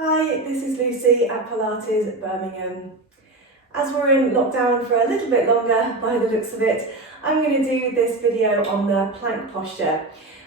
Hi, this is Lucy at Pilates Birmingham. As we're in lockdown for a little bit longer by the looks of it, I'm going to do this video on the plank posture.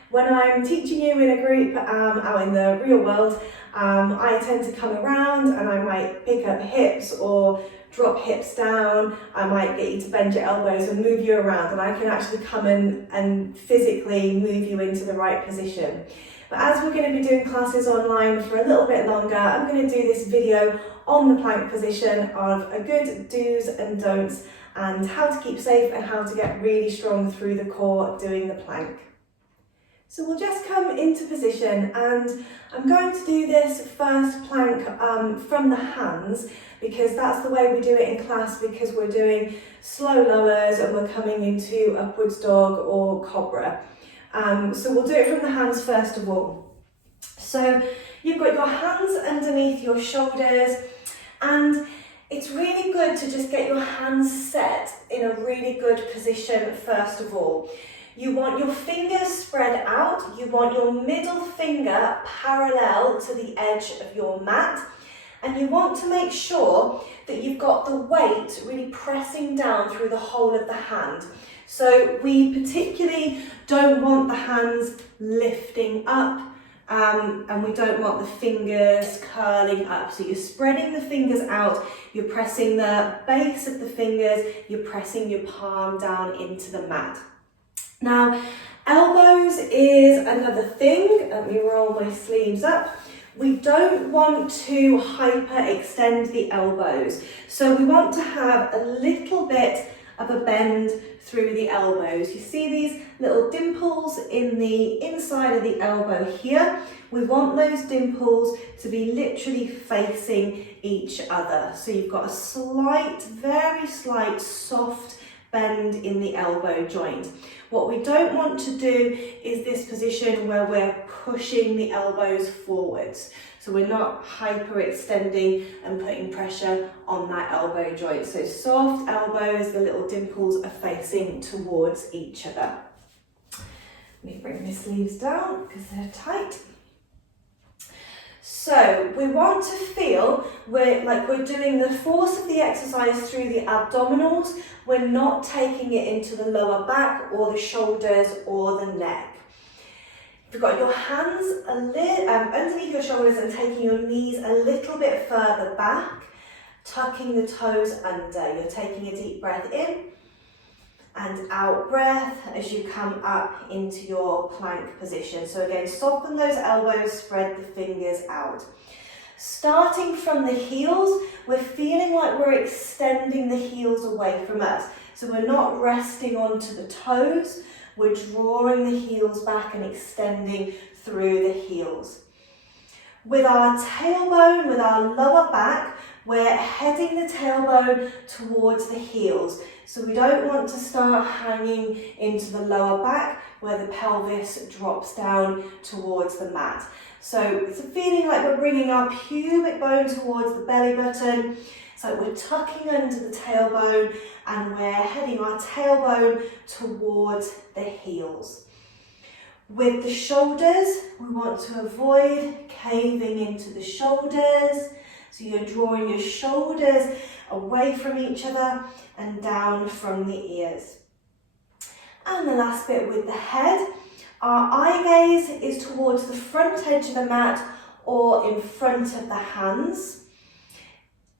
When I'm teaching you in a group out in the real world, I tend to come around and I might pick up hips or drop hips down. I might get you to bend your elbows and move you around, and I can actually come in and physically move you into the right position. But as we're going to be doing classes online for a little bit longer, I'm going to do this video on the plank position of a good do's and don'ts and how to keep safe and how to get really strong through the core doing the plank. So we'll just come into position, and I'm going to do this first plank from the hands, because that's the way we do it in class, because we're doing slow lowers and we're coming into upwards dog or cobra. So we'll do it from the hands first of all. So you've got your hands underneath your shoulders, and it's really good to just get your hands set in a really good position first of all. You want your fingers spread out, you want your middle finger parallel to the edge of your mat, and you want to make sure that you've got the weight really pressing down through the whole of the hand. So we particularly don't want the hands lifting up, and we don't want the fingers curling up. So you're spreading the fingers out, you're pressing the base of the fingers, you're pressing your palm down into the mat. Now, elbows is another thing. Let me roll my sleeves up. We don't want to hyperextend the elbows. So we want to have a little bit of a bend through the elbows. You see these little dimples in the inside of the elbow here? We want those dimples to be literally facing each other. So you've got a slight, very slight, soft bend in the elbow joint. What we don't want to do is this position where we're pushing the elbows forwards. So we're not hyperextending and putting pressure on that elbow joint. So soft elbows, the little dimples are facing towards each other. Let me bring my sleeves down because they're tight. So we want to feel like we're doing the force of the exercise through the abdominals. We're not taking it into the lower back or the shoulders or the neck. You've got your hands underneath your shoulders and taking your knees a little bit further back, tucking the toes under. You're taking a deep breath in and out breath as you come up into your plank position. So again, soften those elbows, spread the fingers out. Starting from the heels, we're feeling like we're extending the heels away from us. So we're not resting onto the toes, we're drawing the heels back and extending through the heels. With our tailbone, with our lower back, we're heading the tailbone towards the heels. So we don't want to start hanging into the lower back where the pelvis drops down towards the mat. So it's a feeling like we're bringing our pubic bone towards the belly button. So we're tucking under the tailbone and we're heading our tailbone towards the heels. With the shoulders, we want to avoid caving into the shoulders. So you're drawing your shoulders away from each other and down from the ears. And the last bit with the head, our eye gaze is towards the front edge of the mat or in front of the hands.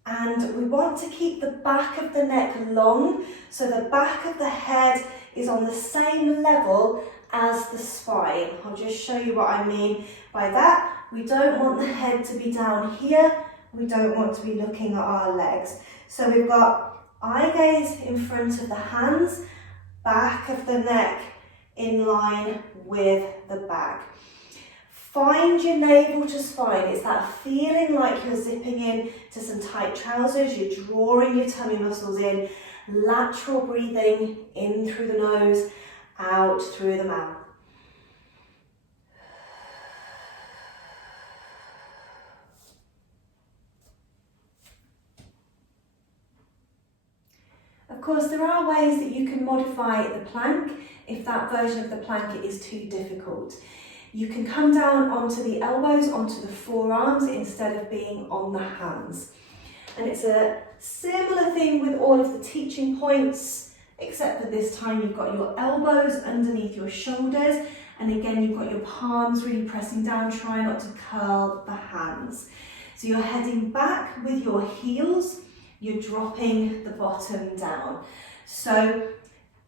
And we want to keep the back of the neck long, so the back of the head is on the same level as the spine. I'll just show you what I mean by that. We don't want the head to be down here. We don't want to be looking at our legs. So we've got eye gaze in front of the hands, back of the neck in line with the back. Find your navel to spine. It's that feeling like you're zipping in to some tight trousers. You're drawing your tummy muscles in. Lateral breathing in through the nose, out through the mouth. Of course, there are ways that you can modify the plank if that version of the plank is too difficult. You can come down onto the elbows, onto the forearms, instead of being on the hands. And it's a similar thing with all of the teaching points, except that this time you've got your elbows underneath your shoulders, and again you've got your palms really pressing down. Try not to curl the hands. So you're heading back with your heels, you're dropping the bottom down. So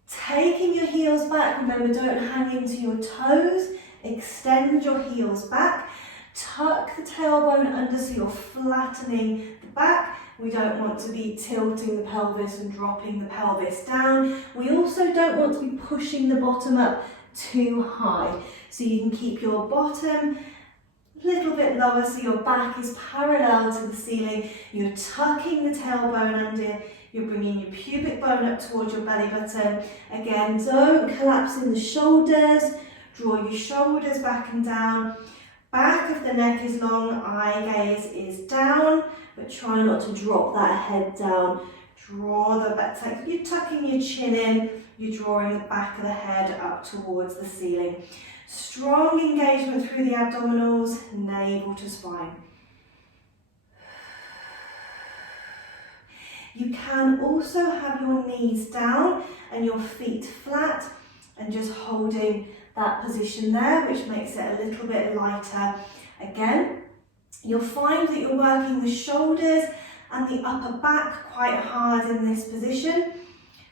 taking your heels back, remember, don't hang into your toes, extend your heels back, tuck the tailbone under so you're flattening the back. We don't want to be tilting the pelvis and dropping the pelvis down. We also don't want to be pushing the bottom up too high. So you can keep your bottom a little bit lower so your back is parallel to the ceiling. You're tucking the tailbone under. You're bringing your pubic bone up towards your belly button. Again, don't collapse in the shoulders. Draw your shoulders back and down. Back of the neck is long, eye gaze is down, but try not to drop that head down. Draw the back, you're tucking your chin in, you're drawing the back of the head up towards the ceiling. Strong engagement through the abdominals, navel to spine. You can also have your knees down and your feet flat and just holding that position there, which makes it a little bit lighter. Again, you'll find that you're working the shoulders and the upper back quite hard in this position,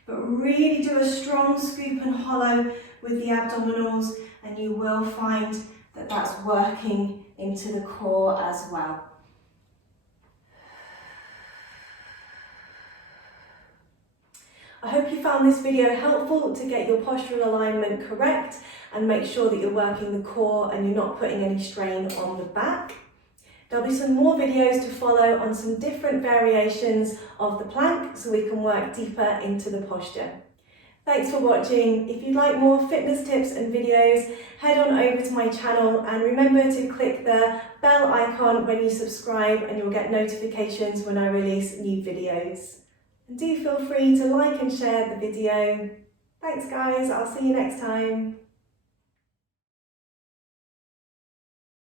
but really do a strong scoop and hollow with the abdominals, and you will find that that's working into the core as well. I hope you found this video helpful to get your postural alignment correct and make sure that you're working the core and you're not putting any strain on the back. There'll be some more videos to follow on some different variations of the plank so we can work deeper into the posture. Thanks for watching. If you'd like more fitness tips and videos, head on over to my channel and remember to click the bell icon when you subscribe and you'll get notifications when I release new videos. And do feel free to like and share the video. Thanks guys, I'll see you next time.